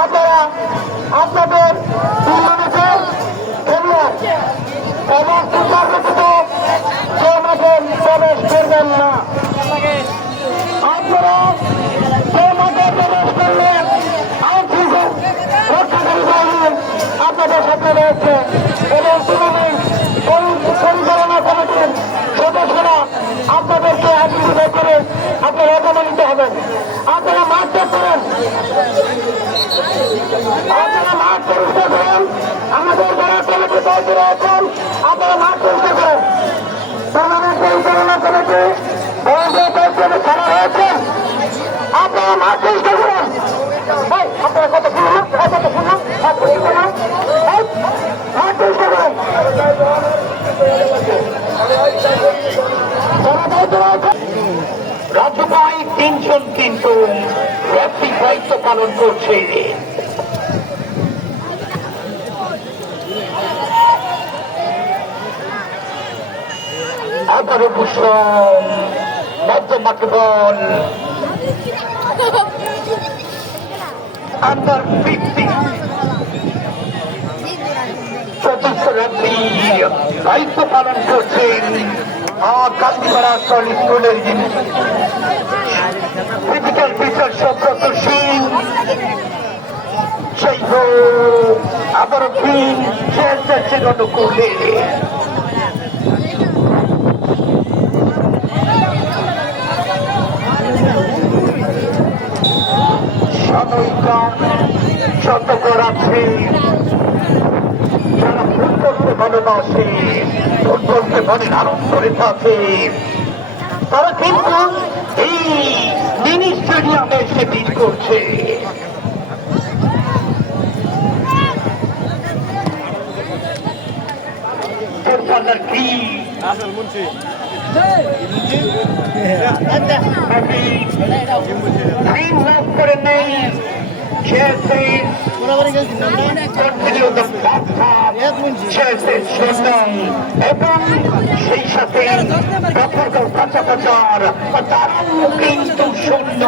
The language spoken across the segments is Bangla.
আপনারা আপনাদের টুর্নামেন্টের খেলোয়াড় এবং সুপার কেউ মাঠে প্রবেশ করবেন না। আপনারা কেউ মাঠে প্রবেশ করলেন রক্ষাকারী বাহিনী আপনাদের সাথে রয়েছে এবং টুর্নামেন্ট পরিচালনা কমিটির সদস্যরা আপনাদেরকে আশীর্বাদ করে আপনারা অপমানিত হবেন। আপনারা মাঠ ত্যাগ করেন, আপনারা মাঠ পরিষ্কার করেন। আমাদের যারা কমিটি দায়িত্বে রয়েছেন আপনারা মাঠ পরিষ্কার করেন। টুর্নামেন্ট পরিচালনা কমিটি খেলা রয়েছেন, আপনারা মাঠ পরিষ্কার করেন। আপনারা কত শুনুন কত শুনুন মাঠ পরিষ্কার করেন, মাঠ পরিষ্কার করেন। রাজুভাই তিনজন কিন্তু রেফারি দায়িত্ব পালন করছে। আবারও ভূষণ মধ্যমাঠে বল আন্ডার 50 চতুর্থ রেফারি দায়িত্ব পালন করছেন কান্দিপাড়া স্কুলের ফিজিক্যাল টিচার সুব্রত সিং। সেই আবারও তিন চেয়েছেন অনুকূলে। সময়কাল শতকর আছে, যারা ফুটবলকে ভালোবাসে, ফুটবলকে মনে ধারণ করে থাকে, তারা কিন্তু এই মিনি স্টেডিয়ামে এসে ভিড় করছে। কি লাভ করে নেই এবং সেই সাথে কাঁচাপাচার তারাও কিন্তু শূন্য।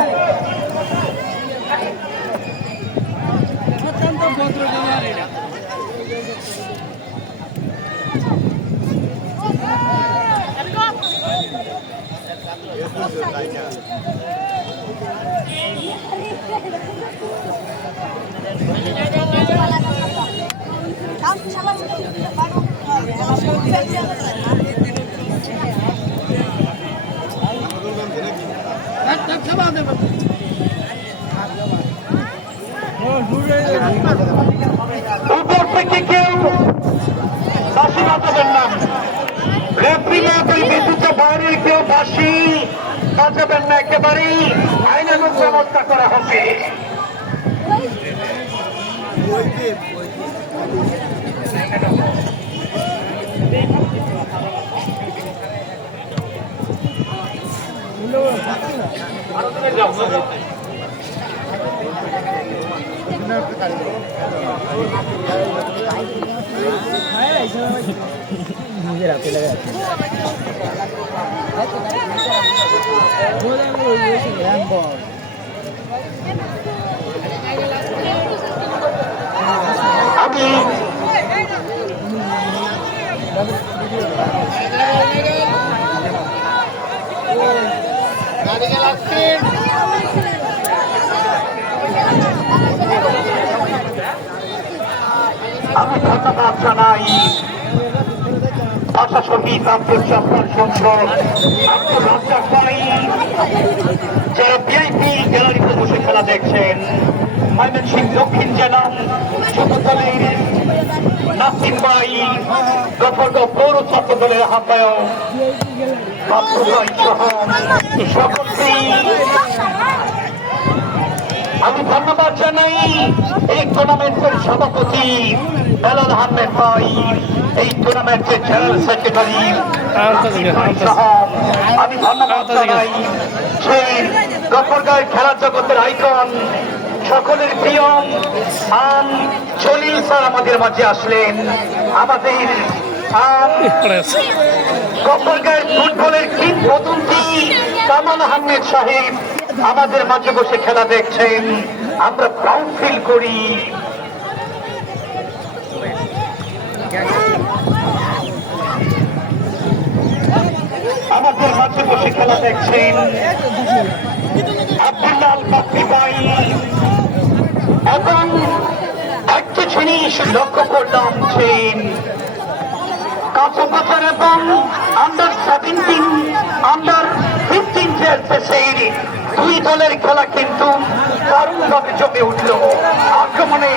উপর থেকে কেউ বাঁশি বাজাবেন না, রেফারি বিদ্যুৎ বাইরের কেউ বাঁশি বাজাবেন না, একেবারেই আইনানুগ ব্যবস্থা করা হবে। নিজের হাতে লাগে আমি ধন্যবাদ জানাই ভাষা শহীদ আব্দুল জব্বার সংসদ আব্দুল রাজ্জাক ভাই, যারা ভিআইপি গ্যালারিতে বসে খেলা দেখছেন। ময়মনসিংহ দক্ষিণ জেলা যুব দলের নাসিম ভাই, গফরগাঁও পৌর ছাত্র দলের আহ্বায়ক আব্দুল ভাই সহ সকলকেই আমি ধন্যবাদ জানাই। এই টুর্নামেন্টের সভাপতি বেলাল আহমেদ ভাই, এই টুর্নামেন্টের জেনারেল সেক্রেটারি সহ আমি ধন্যবাদ জানাই। সেই গফরগাঁওয়ের খেলার জগতের আইকন, সকলের প্রিয় জলিল স্যার আমাদের মাঝে আসলেন। আমাদের গফরগাঁওয়ের ফুটবলের কিংবদন্তি কামাল আহমেদ সাহেব আমাদের মাঝে বসে খেলা দেখছেন। আমরা প্রাউড ফিল করি। আমাদের মাঝে বসে খেলা দেখছেন আব্দুল্লাহ বাপ্পি ভাই, এবং একটা জিনিস লক্ষ্য করলাম যে কক্সবাজার এবং আন্ডার-17, আন্ডার-15 প্লেয়ার্সের দুই দলের খেলা কিন্তু দারুণভাবে জমে উঠল। আক্রমণে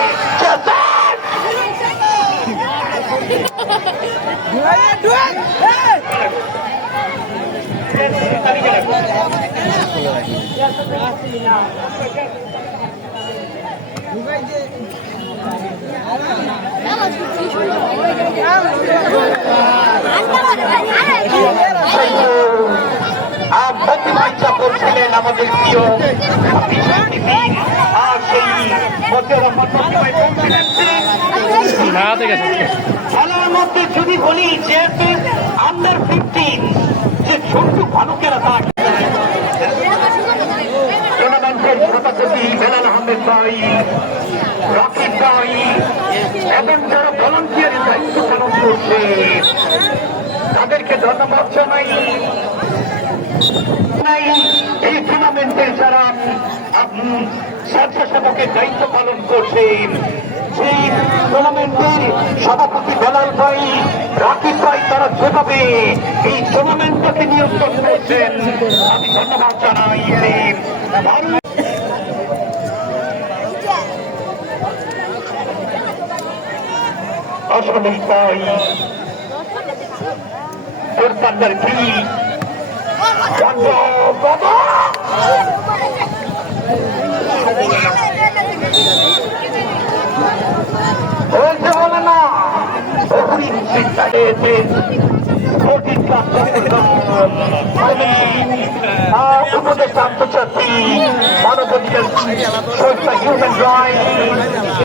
বলছিলেন আমাদের প্রিয় আর সেই খেলার মধ্যে যদি বলি যে আন্ডার-15 যে ছোট্ট ভালুকেরা থাকে টুর্নামেন্টের সভাপতি বেলাল আহমেদ ভাই, রাকিব ভাই এবং যারা ভলান্টিয়ারের দায়িত্ব পালন করছে তাদেরকে ধন্যবাদ জানাই। এই টুর্নামেন্টের যারা স্বেচ্ছাসেবকের দায়িত্ব পালন করছেন, সেই টুর্নামেন্টের সভাপতি বেলাল ভাই, রাকিব ভাই, তারা যেভাবে এই টুর্নামেন্টটাকে নিয়ন্ত্রণ করছেন আমি ধন্যবাদ জানাই। অসময় ভাই দুর্গান্ডার কি বলে না উপদেশ আন্তর্জাতিক মানবাধিকার সংস্থা হিউম্যান রাইটস